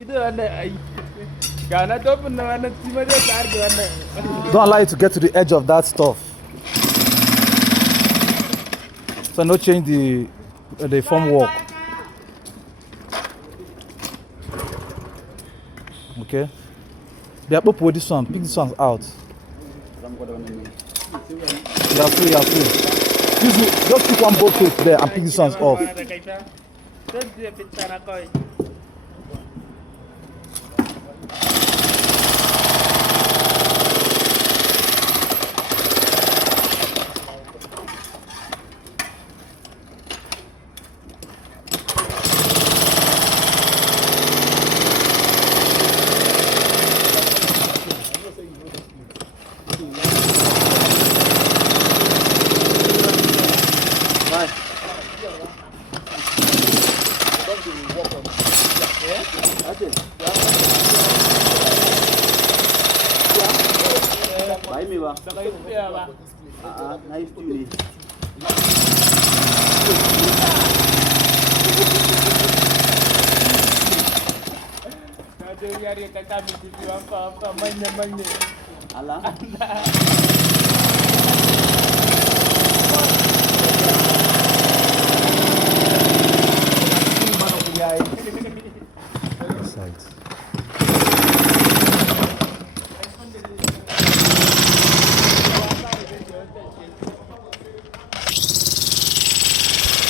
Don't allow it to get to the edge of that stuff. So no change the formwork. Okay. They are up with this one. Pick this one out. You are free. Just pick one bolt plate there and pick this one off. Nice to meet Sight.